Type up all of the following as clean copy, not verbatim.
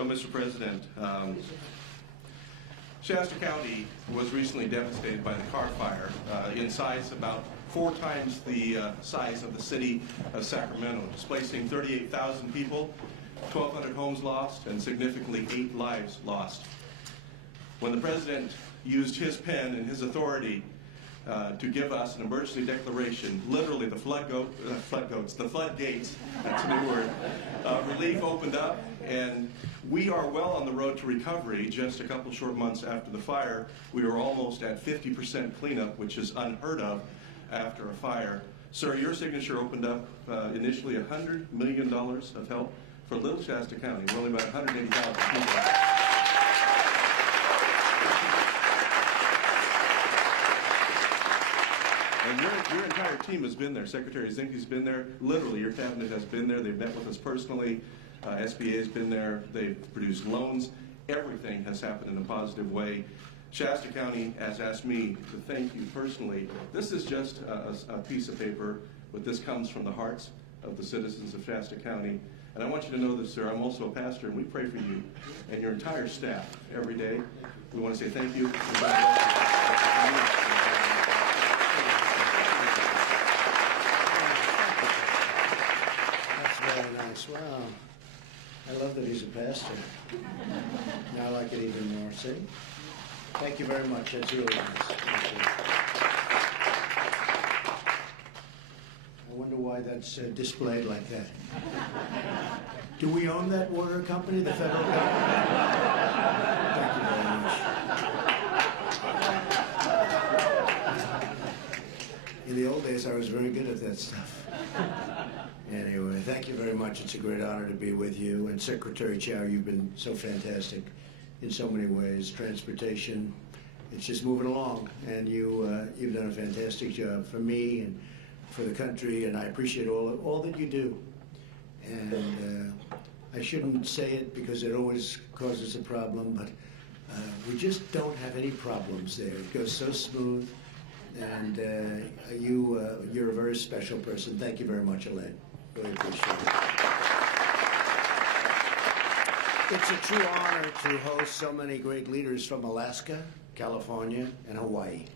So, Mr. President, Shasta County was recently devastated by the Carr Fire, in size about 4 times the size of the city of Sacramento, displacing 38,000 people, 1,200 homes lost, and significantly 8 lives lost. When the President used his pen and his authority to give us an emergency declaration, literally the floodgates, that's a new word, relief opened up, and we are well on the road to recovery. Just a couple short months after the fire, we were almost at 50% cleanup, which is unheard of after a fire. Sir, your signature opened up initially $100 million of help for Little Shasta County. We're only about 180,000 people. And your entire team has been there. Secretary Zinke's been there. Literally, your cabinet has been there. They've met with us personally. SBA has been there. They've produced loans. Everything has happened in a positive way. Shasta County has asked me to thank you personally. This is just a piece of paper, but this comes from the hearts of the citizens of Shasta County. And I want you to know this, sir. I'm also a pastor, and we pray for you and your entire staff every day. We want to say thank you. Wow. I love that he's a pastor. Now I like it even more. See? Thank you very much. That's really nice. Thank you. I wonder why that's displayed like that. Do we own that water company, the federal government? Thank you very much. In the old days, I was very good at that stuff. Anyway, thank you very much. It's a great honor to be with you. And Secretary Chao, you've been so fantastic in so many ways. Transportation, it's just moving along. And you've done a fantastic job for me and for the country. And I appreciate all that you do. And I shouldn't say it because it always causes a problem, but we just don't have any problems there. It goes so smooth. And you're a very special person. Thank you very much, Elaine. Really appreciate it. It's a true honor to host so many great leaders from Alaska, California, and Hawaii.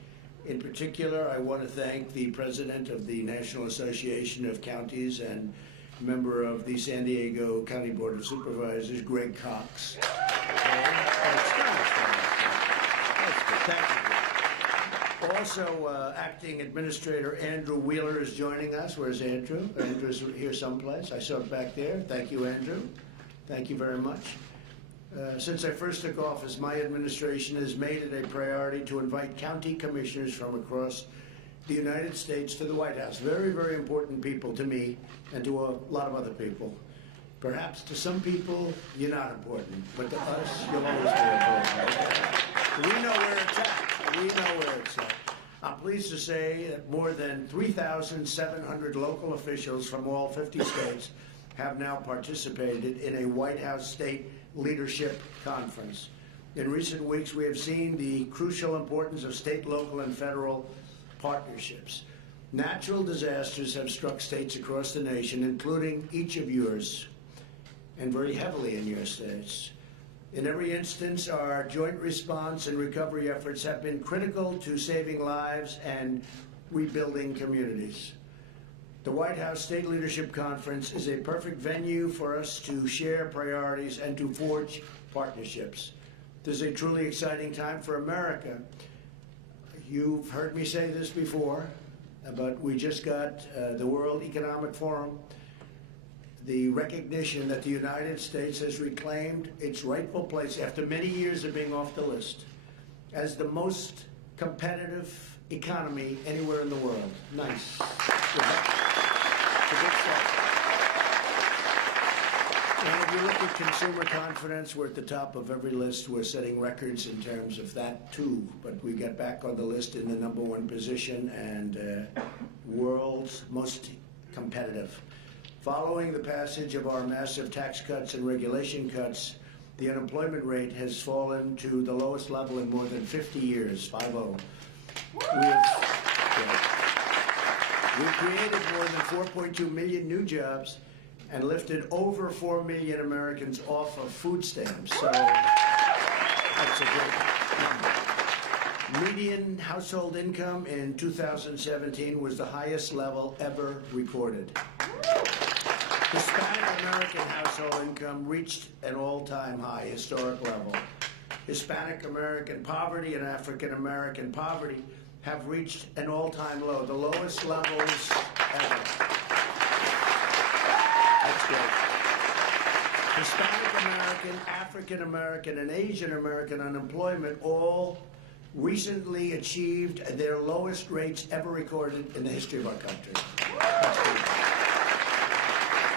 In particular, I want to thank the president of the National Association of Counties and member of the San Diego County Board of Supervisors, Greg Cox. Thank you. Also, Acting Administrator Andrew Wheeler is joining us. Where's Andrew? Andrew's here someplace. I saw him back there. Thank you, Andrew. Thank you very much. Since I first took office, my administration has made it a priority to invite county commissioners from across the United States to the White House. Very, very important people to me and to a lot of other people. Perhaps to some people, you're not important, but to us, you'll always be important. We know where it's at. We know where it's at. I'm pleased to say that more than 3,700 local officials from all 50 states have now participated in a White House State Leadership Conference. In recent weeks, we have seen the crucial importance of state, local, and federal partnerships. Natural disasters have struck states across the nation, including each of yours, and very heavily in your states. In every instance, our joint response and recovery efforts have been critical to saving lives and rebuilding communities. The White House State Leadership Conference is a perfect venue for us to share priorities and to forge partnerships. This is a truly exciting time for America. You've heard me say this before, but we just got the World Economic Forum, the recognition that the United States has reclaimed its rightful place after many years of being off the list as the most competitive economy anywhere in the world. Nice. It's a good start. And if you look at consumer confidence, we're at the top of every list. We're setting records in terms of that too, but we got back on the list in the #1 position and world's most competitive. Following the passage of our massive tax cuts and regulation cuts, the unemployment rate has fallen to the lowest level in more than 50 years, 5-0. We've created more than 4.2 million new jobs, and lifted over 4 million Americans off of food stamps. So that's a great number. Median household income in 2017 was the highest level ever recorded. Hispanic American household income reached an all-time high, historic level. Hispanic American poverty and African American poverty have reached an all-time low, the lowest levels ever. That's good. Hispanic American, African American, and Asian American unemployment all recently achieved their lowest rates ever recorded in the history of our country.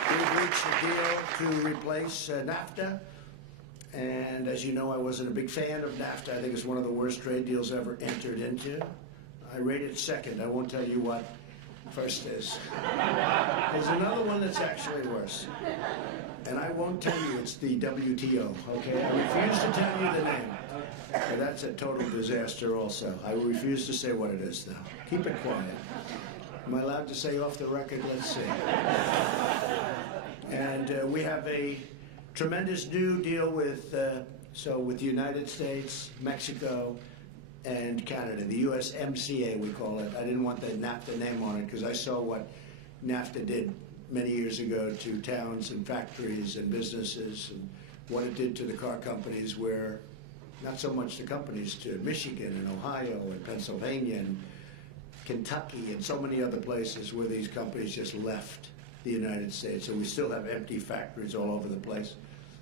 We've reached a deal to replace NAFTA, and as you know, I wasn't a big fan of NAFTA. I think it's one of the worst trade deals ever entered into. I rate it second. I won't tell you what first is. There's another one that's actually worse, and I won't tell you it's the WTO, okay? I refuse to tell you the name. But that's a total disaster also. I refuse to say what it is, though. Keep it quiet. Am I allowed to say off the record? Let's see. And we have a tremendous new deal with the United States, Mexico, and Canada. The USMCA, we call it. I didn't want the NAFTA name on it because I saw what NAFTA did many years ago to towns and factories and businesses, and what it did to the car companies, where not so much the companies, to Michigan and Ohio and Pennsylvania and Kentucky and so many other places where these companies just left the United States. So we still have empty factories all over the place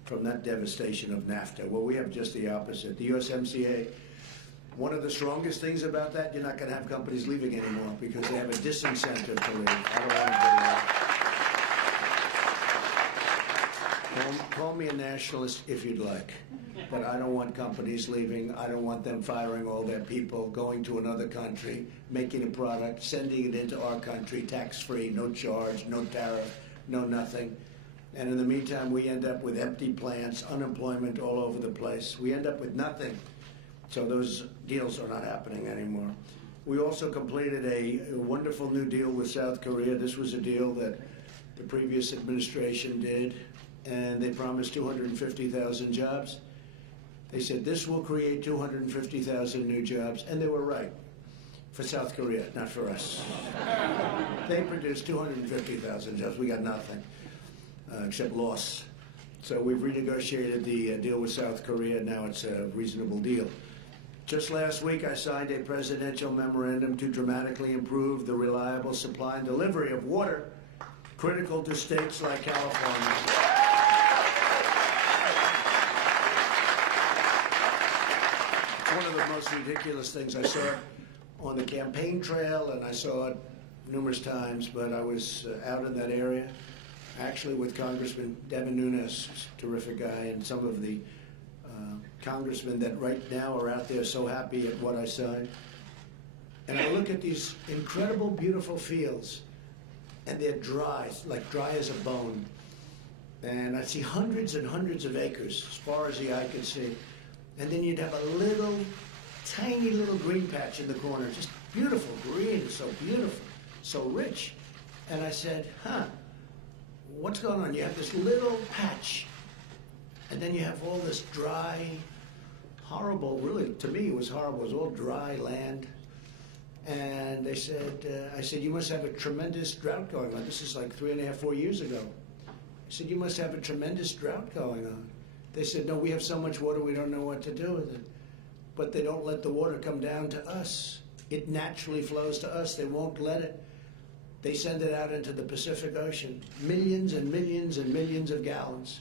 from that devastation of NAFTA. Well, we have just the opposite. The USMCA, one of the strongest things about that, you're not going to have companies leaving anymore because they have a disincentive to leave. I don't want to call me a nationalist if you'd like, but I don't want companies leaving. I don't want them firing all their people, going to another country, making a product, sending it into our country, tax-free, no charge, no tariff, no nothing. And in the meantime, we end up with empty plants, unemployment all over the place. We end up with nothing. So those deals are not happening anymore. We also completed a wonderful new deal with South Korea. This was a deal that the previous administration did, and they promised 250,000 jobs. They said this will create 250,000 new jobs, and they were right. For South Korea, not for us. They produced 250,000 jobs. We got nothing, except loss. So we've renegotiated the deal with South Korea. Now it's a reasonable deal. Just last week, I signed a presidential memorandum to dramatically improve the reliable supply and delivery of water critical to states like California. One of the most ridiculous things I saw on the campaign trail, and I saw it numerous times, but I was out in that area, actually with Congressman Devin Nunes, terrific guy, and some of the congressmen that right now are out there so happy at what I signed. And I look at these incredible, beautiful fields, and they're dry, like dry as a bone. And I see hundreds and hundreds of acres as far as the eye can see. And then you'd have a little, tiny little green patch in the corner, just beautiful green, so beautiful, so rich. And I said, what's going on? You have this little patch, and then you have all this dry, horrible, really, to me it was horrible, it was all dry land. And they said, I said, you must have a tremendous drought going on. This is like 3.5, 4 years ago. I said, you must have a tremendous drought going on. They said, no, we have so much water we don't know what to do with it. But they don't let the water come down to us. It naturally flows to us. They won't let it. They send it out into the Pacific Ocean. Millions and millions and millions of gallons.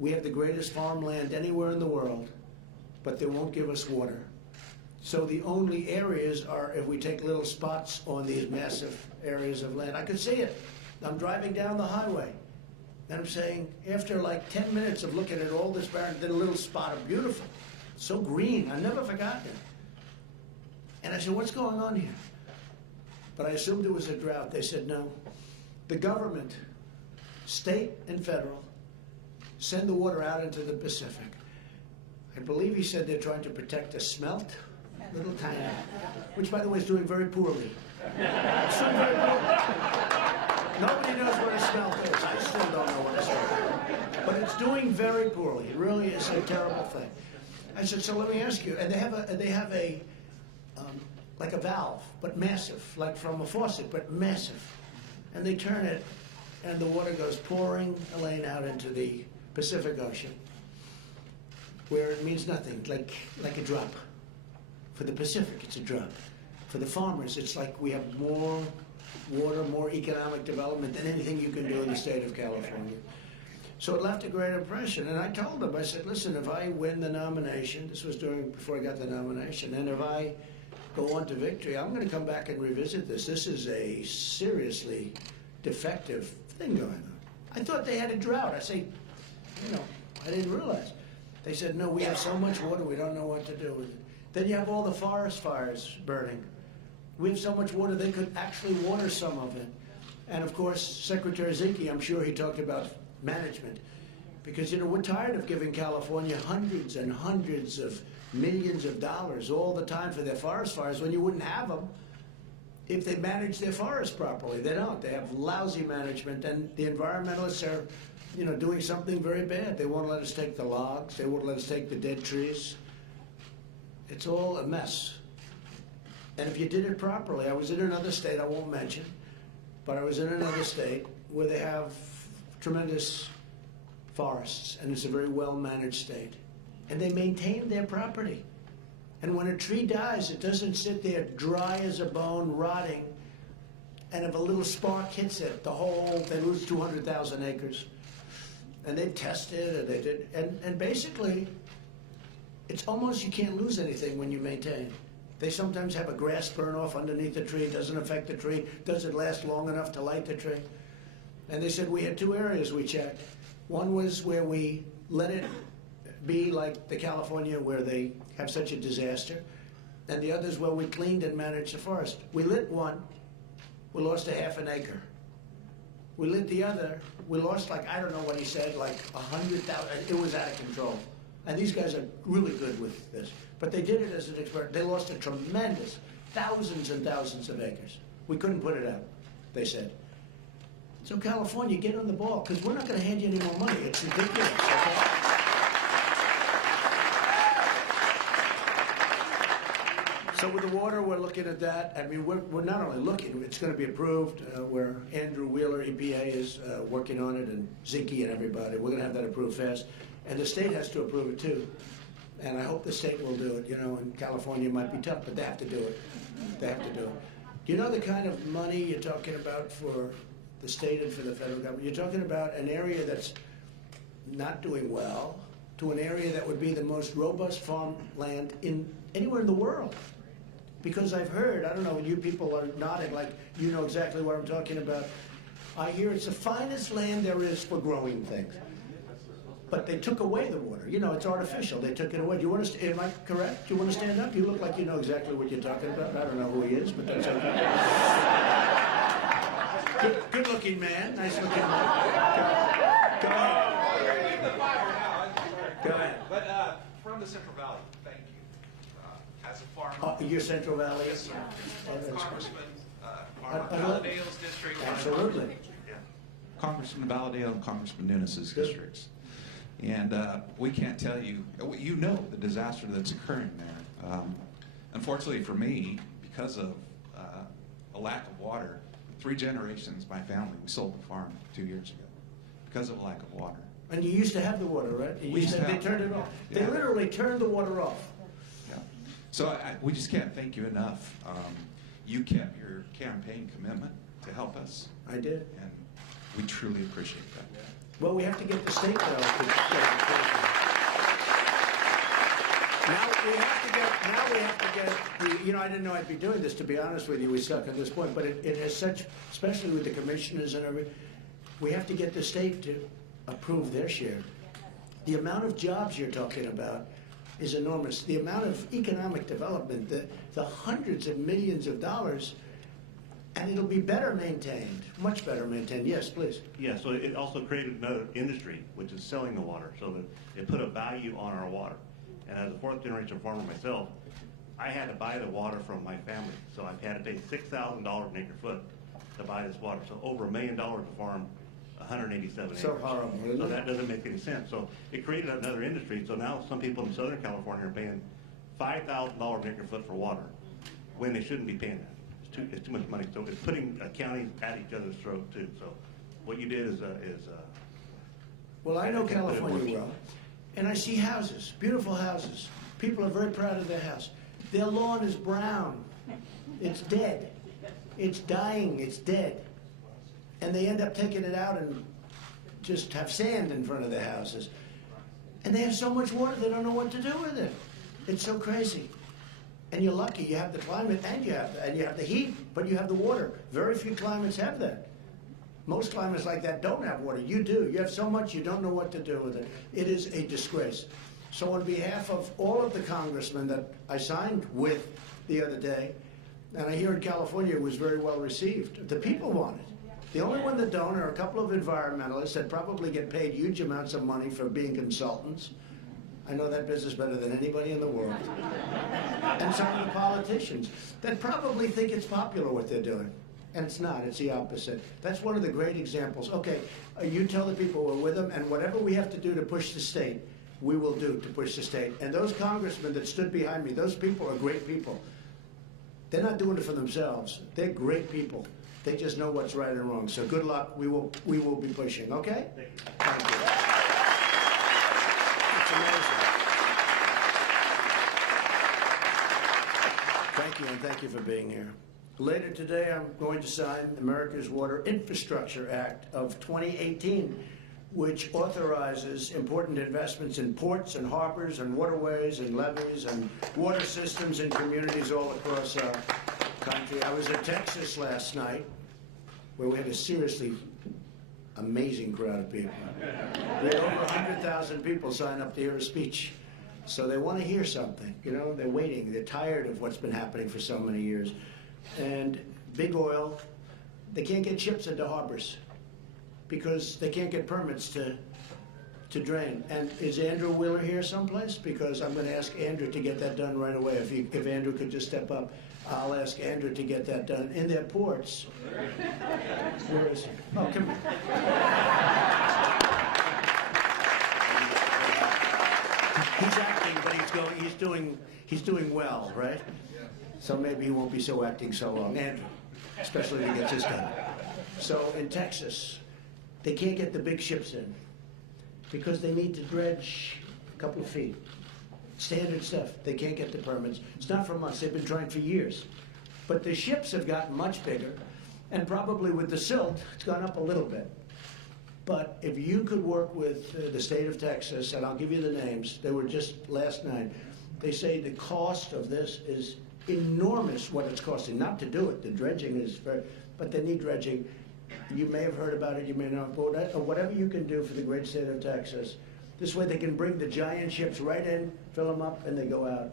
We have the greatest farmland anywhere in the world, but they won't give us water. So the only areas are if we take little spots on these massive areas of land. I could see it. I'm driving down the highway, and I'm saying, after like 10 minutes of looking at all this barren, then a little spot of beautiful, so green, I've never forgotten it. And I said, what's going on here? But I assumed it was a drought. They said, no. The government, state and federal, send the water out into the Pacific. I believe he said they're trying to protect a smelt, little tiny, which by the way is doing very poorly. It's doing very poorly. Nobody knows what a smelt is. I still don't know what a smelt is. But it's doing very poorly. It really is a terrible thing. I said, so let me ask you, and they have a like a valve, but massive, like from a faucet, but massive. And they turn it, and the water goes pouring, Elaine, out into the Pacific Ocean, where it means nothing, like a drop. For the Pacific, it's a drop. For the farmers, it's like we have more water, more economic development than anything you can do in the state of California. So it left a great impression, and I told them, I said, listen, if I win the nomination, this was before I got the nomination, and if I go on to victory, I'm going to come back and revisit this. This is a seriously defective thing going on. I thought they had a drought. I say, I didn't realize. They said, no, we have so much water, we don't know what to do with it. Then you have all the forest fires burning. We have so much water, they could actually water some of it. And of course, Secretary Zinke, I'm sure he talked about management. Because, we're tired of giving California hundreds and hundreds of millions of dollars all the time for their forest fires when you wouldn't have them if they managed their forests properly. They don't. They have lousy management, and the environmentalists are, doing something very bad. They won't let us take the logs. They won't let us take the dead trees. It's all a mess. And if you did it properly, I was in another state I won't mention, but I was in another state where they have tremendous forests, and it's a very well-managed state. And they maintain their property. And when a tree dies, it doesn't sit there dry as a bone, rotting, and if a little spark hits it, they lose 200,000 acres. And they tested, and they did, and basically, it's almost you can't lose anything when you maintain. They sometimes have a grass burn off underneath the tree, doesn't affect the tree, doesn't last long enough to light the tree. And they said we had two areas we checked. One was where we let it be like the California where they have such a disaster, and the others where we cleaned and managed the forest. We lit one, we lost 1/2 acre. We lit the other, we lost I don't know what he said, 100,000, it was out of control. And these guys are really good with this. But they did it as an experiment. They lost a tremendous, thousands and thousands of acres. We couldn't put it out, they said. So California, get on the ball, because we're not going to hand you any more money. It's ridiculous. Okay? So with the water, we're looking at that. I mean, we're not only looking, it's going to be approved, where Andrew Wheeler, EPA, is working on it, and Zinke and everybody. We're going to have that approved fast. And the state has to approve it, too. And I hope the state will do it. And California might be tough, but they have to do it. They have to do it. Do you know the kind of money you're talking about for the state and for the federal government? You're talking about an area that's not doing well to an area that would be the most robust farmland anywhere in the world. Because I've heard, I don't know, you people are nodding like you know exactly what I'm talking about. I hear it's the finest land there is for growing things. But they took away the water. It's artificial. They took it away. Do you want to? Am I correct? Do you want to stand up? You look like you know exactly what you're talking about. I don't know who he is, but that's okay. Good-looking man. Nice-looking man. Go ahead. Go ahead. But from the Central Valley, thank you. As a farmer. Your Central Valley? Yes, sir. Congressman I- Valadale's district. Absolutely. Yeah. Congressman Valadale and Congressman Nunes's districts. And we can't tell you, the disaster that's occurring there. Unfortunately for me, because of a lack of water, 3 generations, my family, we sold the farm 2 years ago because of a lack of water. And you used to have the water, right? They turned it off. Yeah. They literally turned the water off. Yeah. So we just can't thank you enough. You kept your campaign commitment to help us, I did. and we truly appreciate that. Well, we have to get the state though. Now we have to get I didn't know I'd be doing this, to be honest with you. We stuck at this point, but it has such, especially with the commissioners and everything, we have to get the state to approve their share. The amount of jobs you're talking about is enormous. The amount of economic development, the hundreds of millions of dollars, and it'll be better maintained, much better maintained. Yes, please. Yeah, so it also created another industry, which is selling the water, so that it put a value on our water. And as a 4th-generation farmer myself, I had to buy the water from my family, so I've had to pay $6,000 an acre foot to buy this water. So over $1 million to farm 187 acres. So horrible, isn't So it? that doesn't make any sense. So it created another industry. So now some people in Southern California are paying $5,000 an acre foot for water when they shouldn't be paying that. It's too much money. So it's putting counties at each other's throat too. So what you did is Well, I know I can't put it California worse. well, and I see houses, beautiful houses. People are very proud of their house. Their lawn is brown. It's dead. It's dying. It's dead. And they end up taking it out and just have sand in front of their houses. And they have so much water, they don't know what to do with it. It's so crazy. And you're lucky, you have the climate and you have the heat, but you have the water. Very few climates have that. Most climates like that don't have water. You do. You have so much you don't know what to do with it. It is a disgrace. So on behalf of all of the congressmen that I signed with the other day, and I hear in California it was very well received, the people want it. The only one that don't are a couple of environmentalists that probably get paid huge amounts of money for being consultants. I know that business better than anybody in the world. And some of the politicians that probably think it's popular what they're doing. And it's not, it's the opposite. That's one of the great examples. Okay, you tell the people we're with them, and whatever we have to do to push the state, we will do to push the state. And those congressmen that stood behind me, those people are great people. They're not doing it for themselves. They're great people. They just know what's right and wrong. So good luck. We will be pushing, okay? Thank you. It's amazing. Thank you, and thank you for being here. Later today, I'm going to sign America's Water Infrastructure Act of 2018, which authorizes important investments in ports and harbors and waterways and levees and water systems in communities all across our country. I was in Texas last night, where we had a seriously amazing crowd of people. We had over 100,000 people sign up to hear a speech. So they want to hear something, you know, they're waiting, they're tired of what's been happening for so many years. And big oil, they can't get ships into harbors because they can't get permits to drain. And is Andrew Wheeler here someplace? Because I'm going to ask Andrew to get that done right away. If Andrew could just step up, I'll ask Andrew to get that done in their ports. Where is he? Oh, come here. He's acting, but he's doing well, right? So maybe he won't be so acting so long. Andrew, especially if he gets this done. So in Texas, they can't get the big ships in because they need to dredge a couple of feet. Standard stuff. They can't get the permits. It's not from us. They've been trying for years. But the ships have gotten much bigger, and probably with the silt, it's gone up a little bit. But if you could work with the state of Texas, and I'll give you the names, they were just last night, they say the cost of this is enormous what it's costing, not to do it. The dredging is very, but they need dredging. You may have heard about it, you may not, but whatever you can do for the great state of Texas, this way they can bring the giant ships right in, fill them up, and they go out.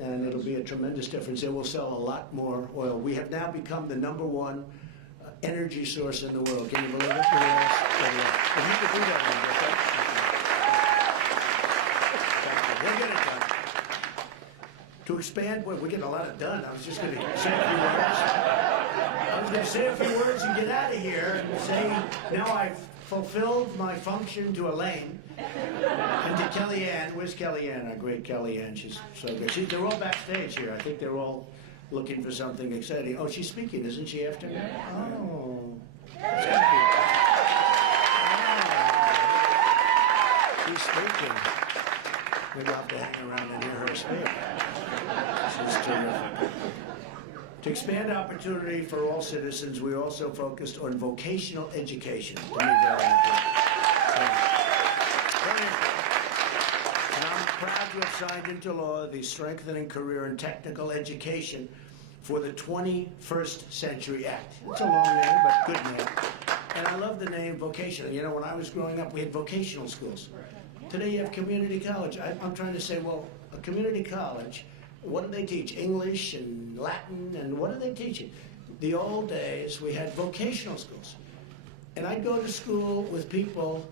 And it'll be a tremendous difference. They will sell a lot more oil. We have now become the #1 energy source in the world. Can you believe it? If you could do that, we'll get it done. To expand, well, we're getting a lot of done. I was just going to say a few words. I was going to say a few words and get out of here and say, now I've fulfilled my function to Elaine and to Kellyanne. Where's Kellyanne, our great Kellyanne? She's so good. They're all backstage here. I think they're all looking for something exciting. Oh, she's speaking, isn't she, after me? Oh. She's speaking. Maybe I'll have to hang around and hear her speak. She's terrific. To expand opportunity for all citizens, we also focused on vocational education. To me, very important. Very important. And I'm proud to have signed into law the Strengthening Career and Technical Education for the 21st Century Act. It's a long name, but good name. And I love the name vocational. You know, when I was growing up, we had vocational schools. Today you have community college. I'm trying to say, well, a community college, what do they teach? English and Latin, and what are they teaching? The old days, we had vocational schools. And I'd go to school with people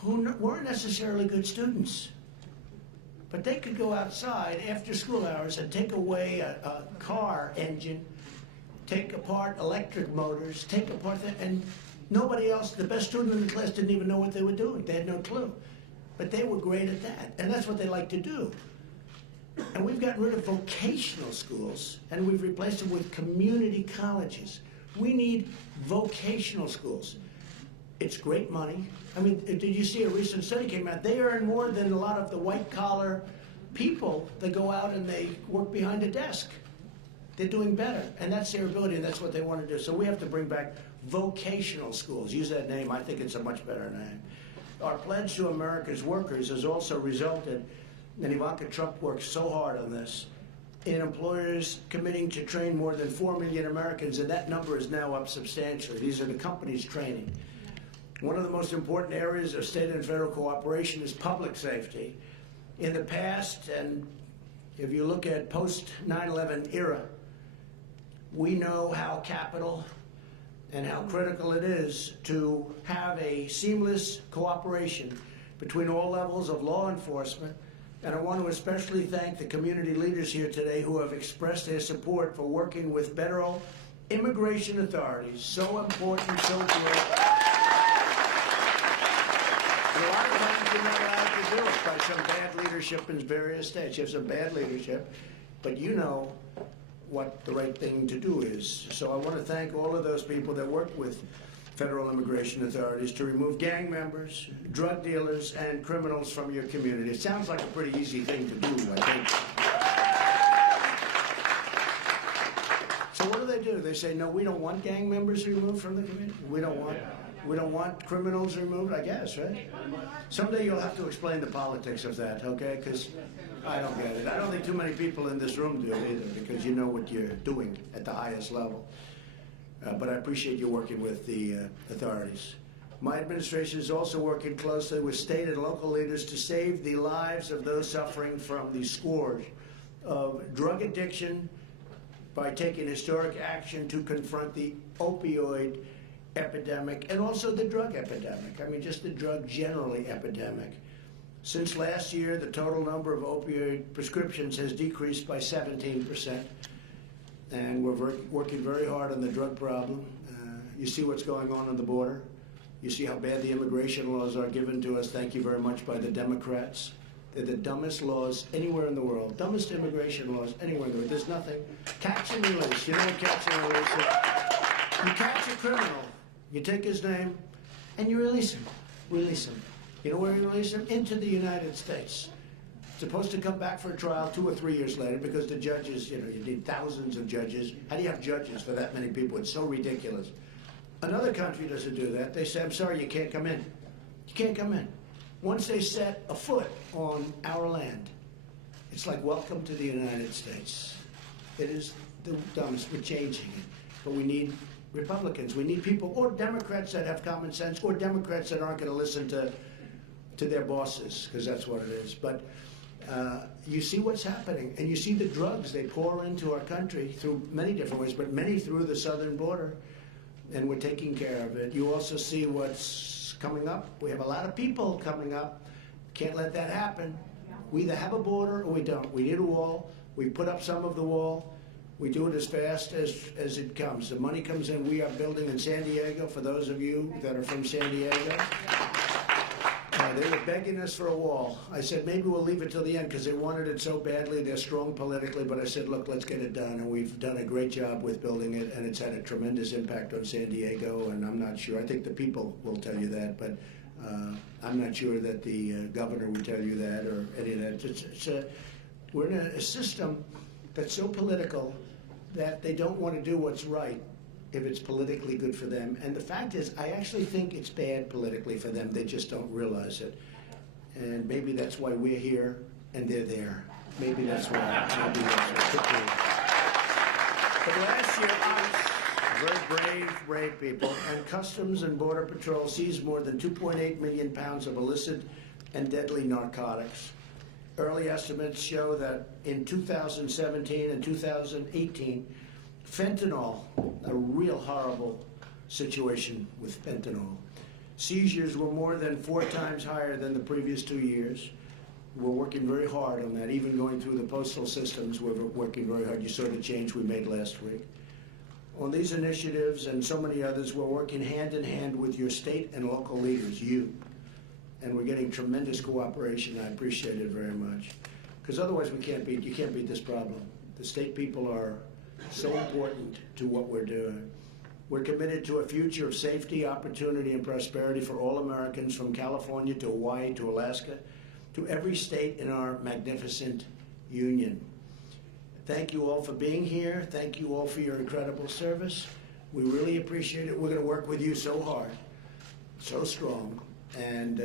who weren't necessarily good students. But they could go outside after school hours and take away a car engine take apart electric motors, take apart that, and nobody else, the best student in the class didn't even know what they were doing. They had no clue. But they were great at that, and that's what they like to do. And we've gotten rid of vocational schools, and we've replaced them with community colleges. We need vocational schools. It's great money. I mean, did you see a recent study came out? They earn more than a lot of the white-collar people that go out and they work behind a desk. They're doing better, and that's their ability, and that's what they want to do. So we have to bring back vocational schools. Use that name. I think it's a much better name. Our pledge to America's workers has also resulted, and Ivanka Trump works so hard on this, in employers committing to train more than 4 million Americans, and that number is now up substantially. These are the companies training. One of the most important areas of state and federal cooperation is public safety. In the past, and if you look at post-9/11 era, we know how capital and how critical it is to have a seamless cooperation between all levels of law enforcement. And I want to especially thank the community leaders here today who have expressed their support for working with federal immigration authorities. So important, so good. And a lot of times you're not allowed to do it by some bad leadership in various states. You have some bad leadership, but you know what the right thing to do is. So I want to thank all of those people that work with federal immigration authorities to remove gang members, drug dealers, and criminals from your community. It sounds like a pretty easy thing to do, I think. So what do? They say, no, we don't want gang members removed from the community. We don't want criminals removed, I guess, right? Someday you'll have to explain the politics of that, okay? Because I don't get it. I don't think too many people in this room do either, because you know what you're doing at the highest level. But I appreciate you working with the authorities. My administration is also working closely with state and local leaders to save the lives of those suffering from the scourge of drug addiction by taking historic action to confront the opioid epidemic and also the drug epidemic. I mean, just the drug generally epidemic. Since last year, the total number of opioid prescriptions has decreased by 17%. And we're working very hard on the drug problem. You see what's going on the border. You see how bad the immigration laws are given to us, thank you very much, by the Democrats. They're the dumbest laws anywhere in the world. Dumbest immigration laws anywhere in the world. There's nothing. Catch and release. You know what catch and release is? You catch a criminal, you take his name, and you release him. Release him. You know where you release him? Into the United States. Supposed to come back for a trial 2 or 3 years later because the judges, you need thousands of judges. How do you have judges for that many people? It's so ridiculous. Another country doesn't do that. They say, I'm sorry, you can't come in. You can't come in. Once they set a foot on our land, it's like, welcome to the United States. It is the dumbest. We're changing it. But we need Republicans. We need people, or Democrats that have common sense, or Democrats that aren't going to listen to their bosses, because that's what it is. But you see what's happening, and you see the drugs they pour into our country through many different ways, but many through the southern border, and we're taking care of it. You also see what's coming up. We have a lot of people coming up. Can't let that happen. We either have a border or we don't. We need a wall. We put up some of the wall. We do it as fast as it comes. The money comes in. We are building in San Diego, for those of you that are from San Diego. They were begging us for a wall. I said, maybe we'll leave it till the end because they wanted it so badly. They're strong politically, but I said, look, let's get it done. And we've done a great job with building it, and it's had a tremendous impact on San Diego, and I'm not sure. I think the people will tell you that, but I'm not sure that the governor would tell you that or any of that. We're in a system that's so political that they don't want to do what's right if it's politically good for them. And the fact is, I actually think it's bad politically for them. They just don't realize it. And maybe that's why we're here and they're there. Maybe that's why. But last year, very brave people, and Customs and Border Patrol seized more than 2.8 million pounds of illicit and deadly narcotics. Early estimates show that in 2017 and 2018, fentanyl, a real horrible situation with fentanyl. Seizures were more than 4 times higher than the previous 2 years. We're working very hard on that. Even going through the postal systems, we're working very hard. You saw the change we made last week. On these initiatives and so many others, we're working hand in hand with your state and local leaders, you. And we're getting tremendous cooperation. I appreciate it very much. Because otherwise you can't beat this problem. The state people are so important to what we're doing. We're committed to a future of safety, opportunity, and prosperity for all Americans, from California to Hawaii to Alaska, to every state in our magnificent union. Thank you all for being here. Thank you all for your incredible service. We really appreciate it. We're going to work with you so hard, so strong. And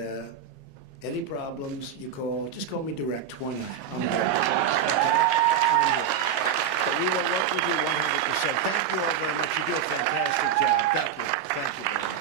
any problems, you call, just call me direct. Why not? I'm here. I'm here. But we will work with you 100%. Thank you all very much. You do a fantastic job. Thank you. Thank you.